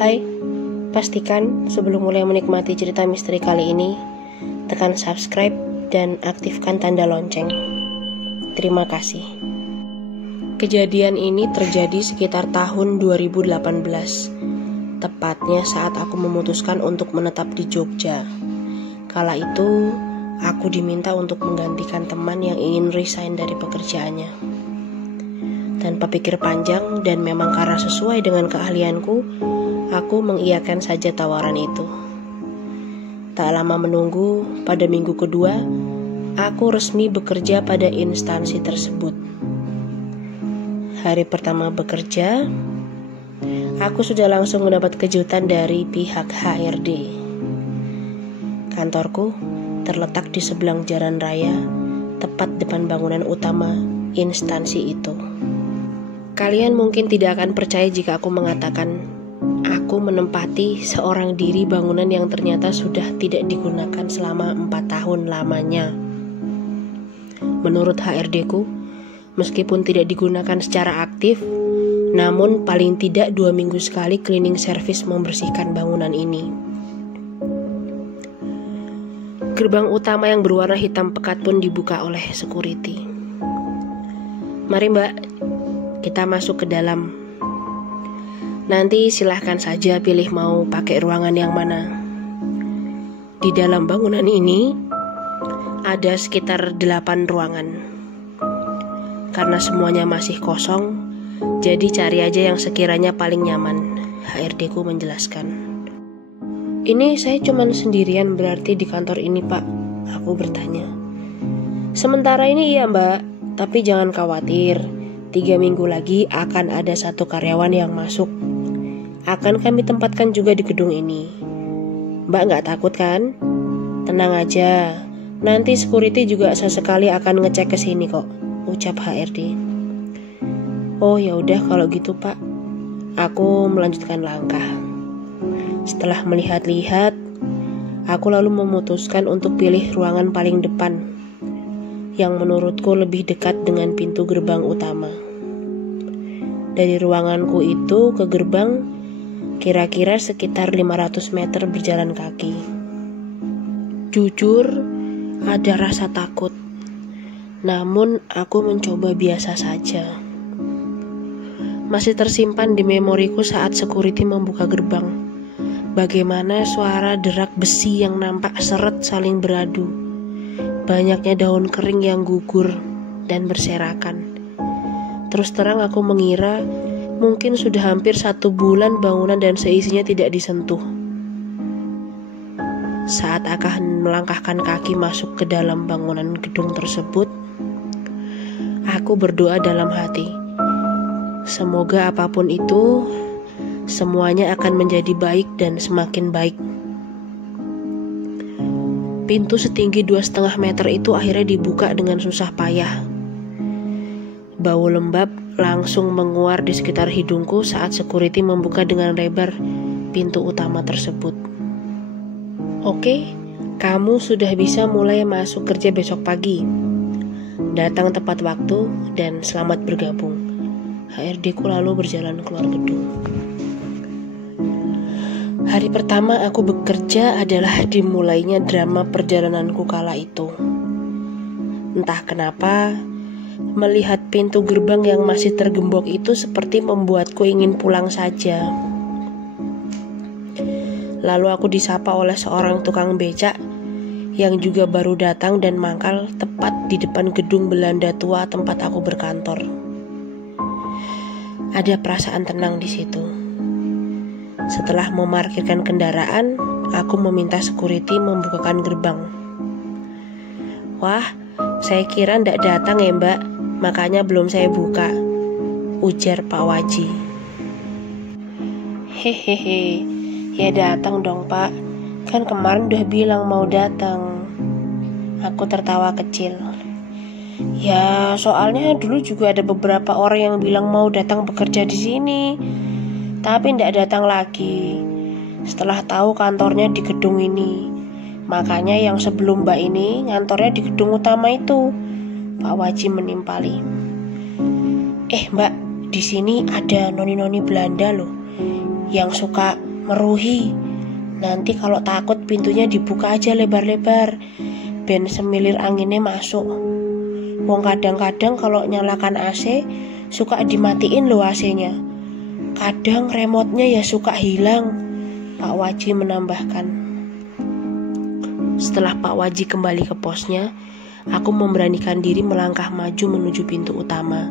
Hai, pastikan sebelum mulai menikmati cerita misteri kali ini, tekan subscribe dan aktifkan tanda lonceng. Terima kasih. Kejadian ini terjadi sekitar tahun 2018, tepatnya saat aku memutuskan untuk menetap di Jogja. Kala itu, aku diminta untuk menggantikan teman yang ingin resign dari pekerjaannya. Tanpa pikir panjang dan memang karena sesuai dengan keahlianku, aku mengiyakan saja tawaran itu. Tak lama menunggu, pada minggu kedua, aku resmi bekerja pada instansi tersebut. Hari pertama bekerja, aku sudah langsung mendapat kejutan dari pihak HRD. Kantorku terletak di sebelah jalan raya, tepat depan bangunan utama instansi itu. Kalian mungkin tidak akan percaya jika aku mengatakan aku menempati seorang diri bangunan yang ternyata sudah tidak digunakan selama 4 tahun lamanya. Menurut HRD-ku, meskipun tidak digunakan secara aktif, namun paling tidak 2 minggu sekali cleaning service membersihkan bangunan ini. Gerbang utama yang berwarna hitam pekat pun dibuka oleh security. Mari mbak, kita masuk ke dalam. Nanti silahkan saja pilih mau pakai ruangan yang mana. Di dalam bangunan ini ada sekitar 8 ruangan. Karena semuanya masih kosong, jadi cari aja yang sekiranya paling nyaman, HRD ku menjelaskan. Ini saya cuman sendirian berarti di kantor ini pak, aku bertanya. Sementara ini iya mbak, tapi jangan khawatir, 3 minggu lagi akan ada 1 karyawan yang masuk. Akan kami tempatkan juga di gedung ini. Mbak gak takut kan? Tenang aja, nanti security juga sesekali akan ngecek ke sini kok, ucap HRD. Oh ya udah kalau gitu pak, aku melanjutkan langkah. Setelah melihat-lihat, aku lalu memutuskan untuk pilih ruangan paling depan, yang menurutku lebih dekat dengan pintu gerbang utama. Dari ruanganku itu ke gerbang kira-kira sekitar 500 meter berjalan kaki. Jujur, ada rasa takut. Namun aku mencoba biasa saja. Masih tersimpan di memoriku saat security membuka gerbang. Bagaimana suara derak besi yang nampak seret saling beradu. Banyaknya daun kering yang gugur dan berserakan. Terus terang aku mengira mungkin sudah hampir 1 bulan bangunan dan seisinya tidak disentuh. Saat akan melangkahkan kaki masuk ke dalam bangunan gedung tersebut, aku berdoa dalam hati. Semoga apapun itu, semuanya akan menjadi baik dan semakin baik. Pintu setinggi 2,5 meter itu akhirnya dibuka dengan susah payah. Bau lembab langsung menguar di sekitar hidungku saat security membuka dengan lebar pintu utama tersebut. Oke, kamu sudah bisa mulai masuk kerja besok pagi. Datang tepat waktu dan selamat bergabung. HRD ku lalu berjalan keluar gedung. Hari pertama aku bekerja adalah dimulainya drama perjalananku kala itu. Entah kenapa, melihat pintu gerbang yang masih tergembok itu seperti membuatku ingin pulang saja. Lalu aku disapa oleh seorang tukang becak yang juga baru datang dan mangkal tepat di depan gedung Belanda tua tempat aku berkantor. Ada perasaan tenang di situ. Setelah memarkirkan kendaraan, aku meminta security membukakan gerbang. Wah, saya kira ndak datang ya mbak, makanya belum saya buka, ujar Pak Waji. Hehehe, ya datang dong pak, kan kemarin udah bilang mau datang. Aku tertawa kecil. Ya soalnya dulu juga ada beberapa orang yang bilang mau datang bekerja di sini, tapi ndak datang lagi. Setelah tahu kantornya di gedung ini, makanya yang sebelum mbak ini ngantornya di gedung utama itu, Pak Waji menimpali. Mbak, di sini ada noni-noni Belanda loh, yang suka meruhi. Nanti kalau takut pintunya dibuka aja lebar-lebar, ben semilir anginnya masuk. Wong kadang-kadang kalau nyalakan AC suka dimatiin loh AC-nya. Kadang remote-nya ya suka hilang, Pak Waji menambahkan. Setelah Pak Waji kembali ke posnya, aku memberanikan diri melangkah maju menuju pintu utama.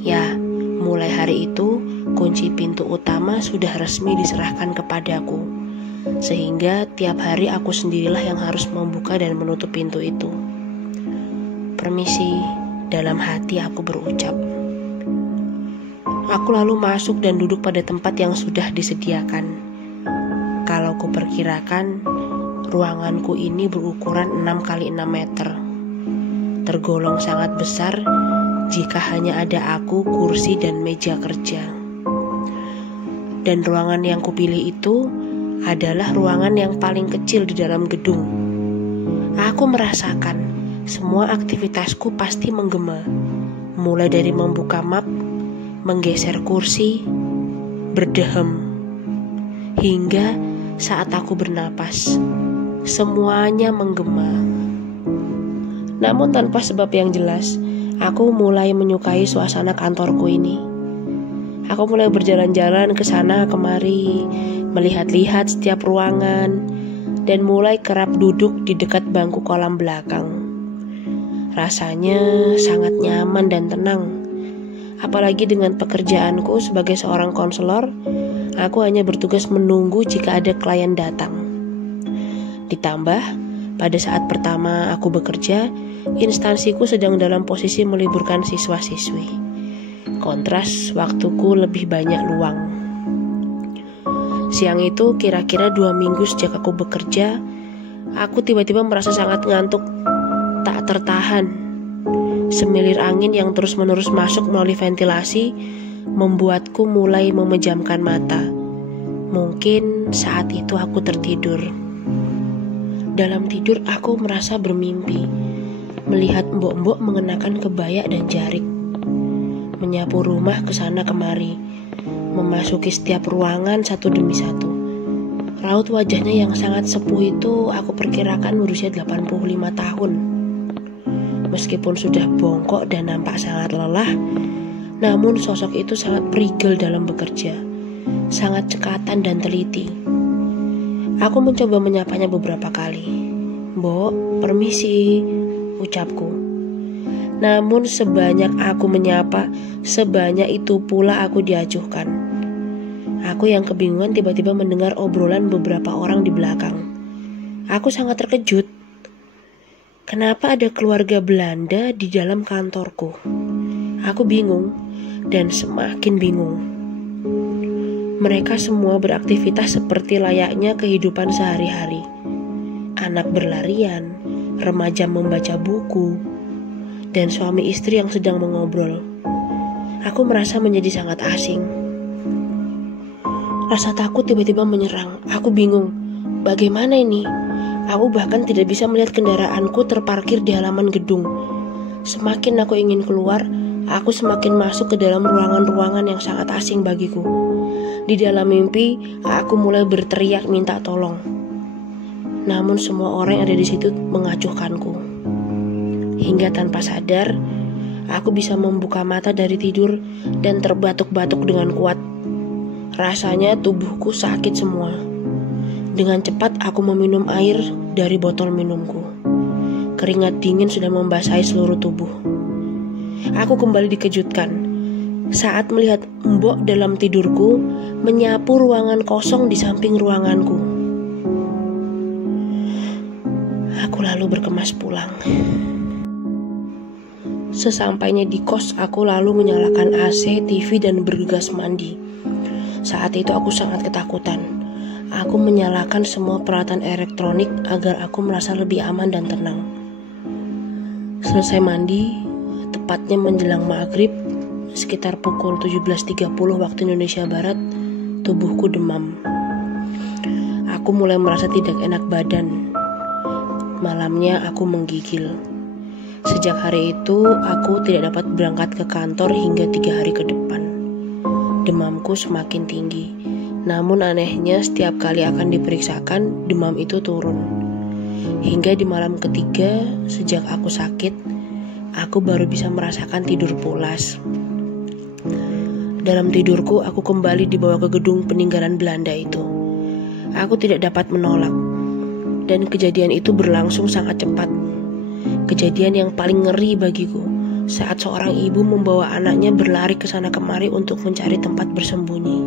Ya, mulai hari itu kunci pintu utama sudah resmi diserahkan kepadaku, sehingga tiap hari aku sendirilah yang harus membuka dan menutup pintu itu. Permisi, dalam hati aku berucap. Aku lalu masuk dan duduk pada tempat yang sudah disediakan. Kalau kuperkirakan, ruanganku ini berukuran 6 x 6 meter. Tergolong sangat besar jika hanya ada aku, kursi, dan meja kerja. Dan ruangan yang kupilih itu adalah ruangan yang paling kecil di dalam gedung. Aku merasakan semua aktivitasku pasti menggema, mulai dari membuka map, menggeser kursi, berdehem, hingga saat aku bernapas, semuanya menggema. Namun tanpa sebab yang jelas, aku mulai menyukai suasana kantorku ini. Aku mulai berjalan-jalan ke sana kemari, melihat-lihat setiap ruangan, dan mulai kerap duduk di dekat bangku kolam belakang. Rasanya sangat nyaman dan tenang. Apalagi dengan pekerjaanku sebagai seorang konselor, aku hanya bertugas menunggu jika ada klien datang. Ditambah, pada saat pertama aku bekerja, instansiku sedang dalam posisi meliburkan siswa-siswi. Kontras, waktuku lebih banyak luang. Siang itu kira-kira 2 minggu sejak aku bekerja, aku tiba-tiba merasa sangat ngantuk, tak tertahan. Semilir angin yang terus-menerus masuk melalui ventilasi membuatku mulai memejamkan mata. Mungkin saat itu aku tertidur. Dalam tidur aku merasa bermimpi, melihat mbok-mbok mengenakan kebaya dan jarik, menyapu rumah ke sana kemari, memasuki setiap ruangan satu demi satu. Raut wajahnya yang sangat sepuh itu aku perkirakan berusia 85 tahun. Meskipun sudah bongkok dan nampak sangat lelah, namun sosok itu sangat prigel dalam bekerja, sangat cekatan dan teliti. Aku mencoba menyapanya beberapa kali. "Mbok, permisi," ucapku. Namun sebanyak aku menyapa, sebanyak itu pula aku diacuhkan. Aku yang kebingungan tiba-tiba mendengar obrolan beberapa orang di belakang. Aku sangat terkejut. Kenapa ada keluarga Belanda di dalam kantorku? Aku bingung dan semakin bingung. Mereka semua beraktivitas seperti layaknya kehidupan sehari-hari. Anak berlarian, remaja membaca buku, dan suami istri yang sedang mengobrol. Aku merasa menjadi sangat asing. Rasa takut tiba-tiba menyerang. Aku bingung, bagaimana ini? Aku bahkan tidak bisa melihat kendaraanku terparkir di halaman gedung. Semakin aku ingin keluar, aku semakin masuk ke dalam ruangan-ruangan yang sangat asing bagiku. Di dalam mimpi, aku mulai berteriak minta tolong. Namun semua orang yang ada di situ mengacuhkanku. Hingga tanpa sadar, aku bisa membuka mata dari tidur dan terbatuk-batuk dengan kuat. Rasanya tubuhku sakit semua. Dengan cepat aku meminum air dari botol minumku. Keringat dingin sudah membasahi seluruh tubuh. Aku kembali dikejutkan saat melihat mbok dalam tidurku menyapu ruangan kosong di samping ruanganku. Aku lalu berkemas pulang. Sesampainya di kos, aku lalu menyalakan AC, TV, dan bergegas mandi. Saat itu aku sangat ketakutan. Aku menyalakan semua peralatan elektronik agar aku merasa lebih aman dan tenang. Selesai mandi, tepatnya menjelang maghrib, sekitar pukul 17.30 waktu Indonesia Barat, tubuhku demam. Aku mulai merasa tidak enak badan. Malamnya aku menggigil. Sejak hari itu, aku tidak dapat berangkat ke kantor hingga 3 hari ke depan. Demamku semakin tinggi, Namun anehnya setiap kali akan diperiksakan, demam itu turun. Hingga di malam ketiga sejak aku sakit, aku baru bisa merasakan tidur pulas. Dalam tidurku, aku kembali dibawa ke gedung peninggalan Belanda itu. Aku tidak dapat menolak. Dan kejadian itu berlangsung sangat cepat. Kejadian yang paling ngeri bagiku saat seorang ibu membawa anaknya berlari ke sana kemari untuk mencari tempat bersembunyi.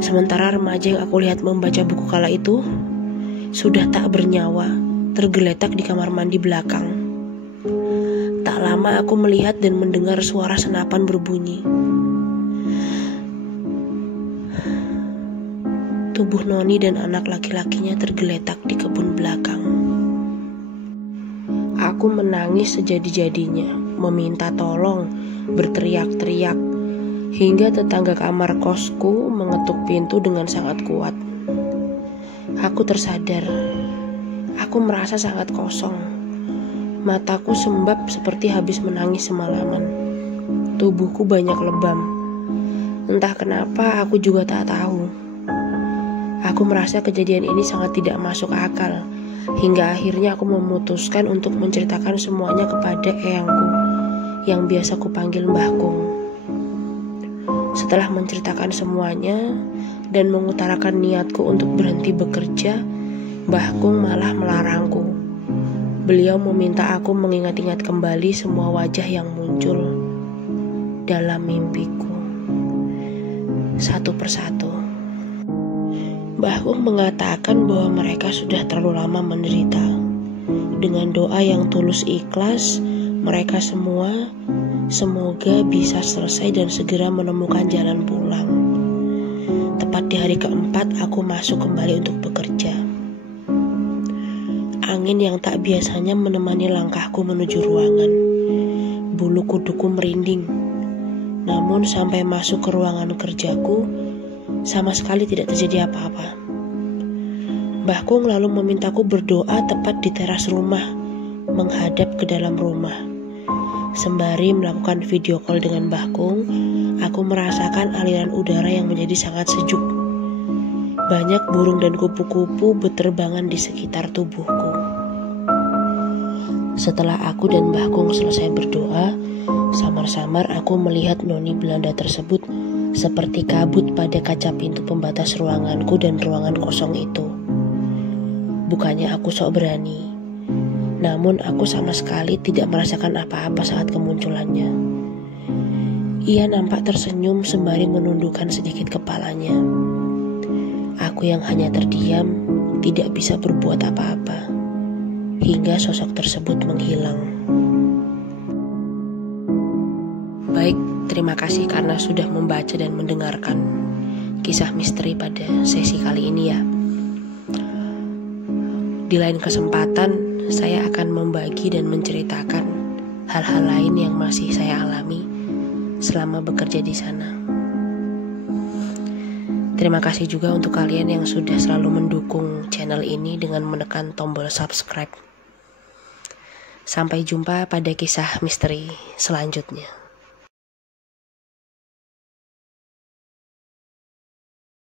Sementara remaja yang aku lihat membaca buku kala itu sudah tak bernyawa, tergeletak di kamar mandi belakang. Tak lama aku melihat dan mendengar suara senapan berbunyi. Tubuh Noni dan anak laki-lakinya tergeletak di kebun belakang. Aku menangis sejadi-jadinya, meminta tolong, berteriak-teriak, hingga tetangga kamar kosku mengetuk pintu dengan sangat kuat. Aku tersadar, aku merasa sangat kosong. Mataku sembab seperti habis menangis semalaman. Tubuhku banyak lebam. Entah kenapa aku juga tak tahu. Aku merasa kejadian ini sangat tidak masuk akal, hingga akhirnya aku memutuskan untuk menceritakan semuanya kepada eyangku, yang biasa kupanggil Mbah Kung. Setelah menceritakan semuanya dan mengutarakan niatku untuk berhenti bekerja, Mbah Kung malah melarangku. Beliau meminta aku mengingat-ingat kembali semua wajah yang muncul dalam mimpiku, satu persatu. Mbah Kung mengatakan bahwa mereka sudah terlalu lama menderita. Dengan doa yang tulus ikhlas, mereka semua semoga bisa selesai dan segera menemukan jalan pulang. Tepat di hari keempat, aku masuk kembali untuk bekerja. Angin yang tak biasanya menemani langkahku menuju ruangan. Bulu kuduku merinding. Namun sampai masuk ke ruangan kerjaku, sama sekali tidak terjadi apa-apa. Mbah Kung lalu memintaku berdoa tepat di teras rumah, menghadap ke dalam rumah. Sembari melakukan video call dengan Mbah Kung, aku merasakan aliran udara yang menjadi sangat sejuk. Banyak burung dan kupu-kupu berterbangan di sekitar tubuhku. Setelah aku dan Mbah Kung selesai berdoa, samar-samar aku melihat Noni Belanda tersebut seperti kabut pada kaca pintu pembatas ruanganku dan ruangan kosong itu. Bukannya aku sok berani, namun aku sama sekali tidak merasakan apa-apa saat kemunculannya. Ia nampak tersenyum sembari menundukkan sedikit kepalanya. Aku yang hanya terdiam, tidak bisa berbuat apa-apa, hingga sosok tersebut menghilang. Baik, terima kasih karena sudah membaca dan mendengarkan kisah misteri pada sesi kali ini ya. Di lain kesempatan, saya akan membagi dan menceritakan hal-hal lain yang masih saya alami selama bekerja di sana. Terima kasih juga untuk kalian yang sudah selalu mendukung channel ini dengan menekan tombol subscribe. Sampai jumpa pada kisah misteri selanjutnya.